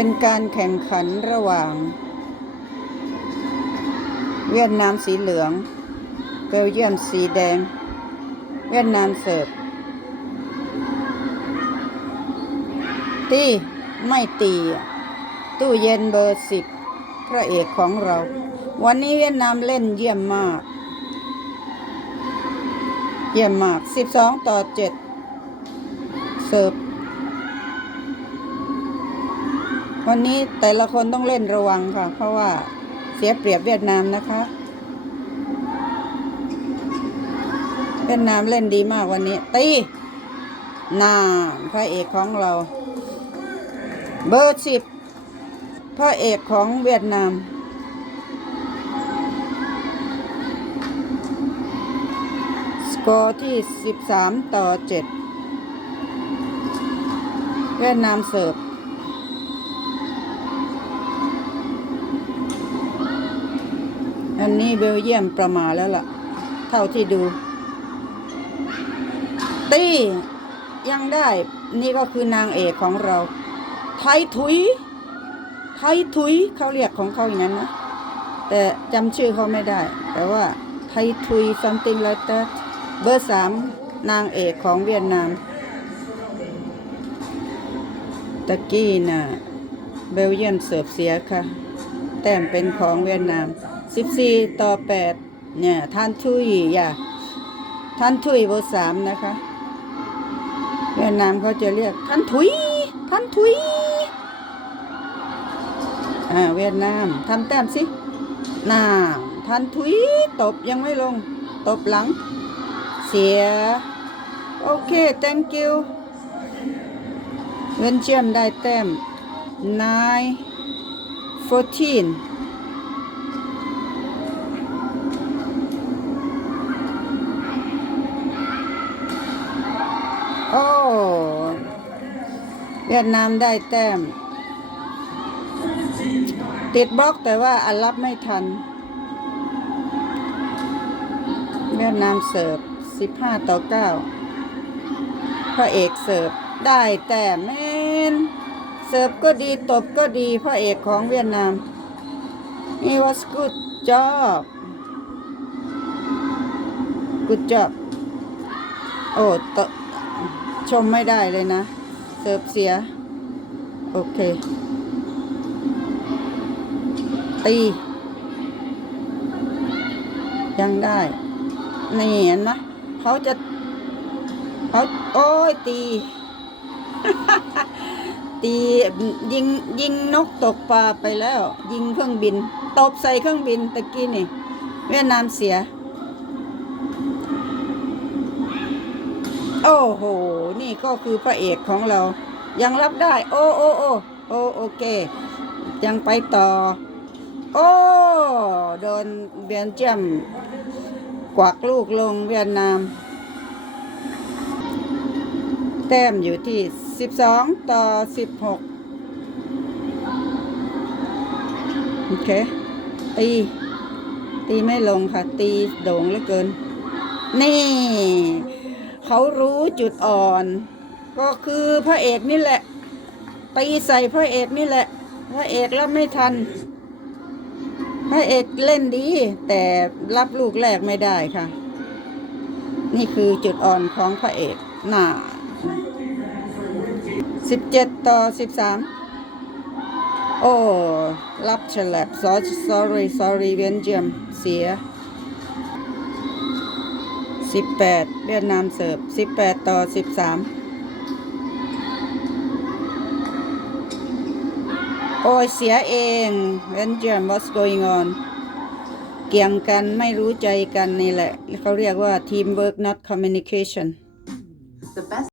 เป็นการแข่งขันระหว่าง เวียดนามสีเหลือง เบลเยียมสีแดง เวียดนามเสิร์ฟตีไม่ตีตู้เย็นเบอร์สิบพระเอกของเรา วันนี้เวียดนามเล่นเยี่ยมมาก เยี่ยมมาก 12 ต่อ 7 เสิร์ฟ วันนี้แต่ละคนต้องเล่นระวังค่ะ เพราะว่าเสียเปรียบเวียดนามนะคะ เวียดนามเล่นดีมากวันนี้ ตีนาพระเอกของเรา เบอร์สิบพระเอกของเวียดนามสกอร์ที่ 13 ต่อ 7 เวียดนามเสิร์ฟ นี้เบลเยียมประมาแล้วล่ะ เท่าที่ดู ตียังได้นี่ก็คือนางเอกของเรา ไทยถุย ไทยถุยเขาเรียกของเขาอย่างนั้นนะ แต่จำชื่อเขาไม่ได้ แต่ว่าไทยถุย something like that เบอร์สามนางเอกของเวียดนามตะกี้น่ะเบลเยียมเสิร์ฟเสียค่ะ แต้มเป็นของเวียดนาม 14ต่อ8เนี่ยท่านทุยอย่าท่านทุยเบอร์สามนะคะเวียดนามเขาจะเรียกท่านทุย ท่านทุยอ่าเวียดนามทำแต้มสิน่าท่านทุยตบยังไม่ลง ตบหลัง เสีย โอเค thank you เวนเจียมได้แต้ม nine fourteen เวียดนามได้แต้ม ติดบล็อกแต่ว่าอันรับไม่ทัน เวียดนามเสิร์ฟ 15 ต่อ 9 พระเอกเสิร์ฟ ได้แต่แมนเสิร์ฟก็ดีตบก็ดีพระเอกของเวียดนามนี่ was good job good job โอ้ตชมไม่ได้เลยนะ เสิร์ฟเสีย โอเค ตี ยังได้ นี่เห็นไหมเขาจะเขาโอ้ยตี ตียิงยิงนกตกปลาไปแล้ว ยิงเครื่องบิน ตบใส่เครื่องบินตะกี้นี่ เวียดนามเสีย โอ้โห นี่ก็คือพระเอกของเรา ยังรับได้ โอ้โอ้โอ้โอ้โอเค ยังไปต่อ โอ้ โดนเบียนเจียมกวักลูกลงเวียดนาม แต้มอยู่ที่ 12 ต่อ 16 โอเค ตี ตีไม่ลงค่ะ ตีโด่งเหลือเกิน นี่ เขารู้จุดอ่อน ก็คือพระเอกนี่แหละตีใส่พระเอกนี่แหละ พระเอกรับไม่ทัน พระเอกเล่นดี แต่รับลูกแรกไม่ได้ค่ะ นี่คือจุดอ่อนของพระเอกหน่าสิบเจ็ดต่อสิบสามโอ้ รับฉลับ sorry sorry เวนเจียมเสีย สิบแปดเวียดนามเสิร์ฟสิบแปดต่อสิบสามโอ้ยเสียเองเวียนเจียม what's going on เกี่ยงกันไม่รู้ใจกันนี่แหละ เขาเรียกว่า teamwork not communication The best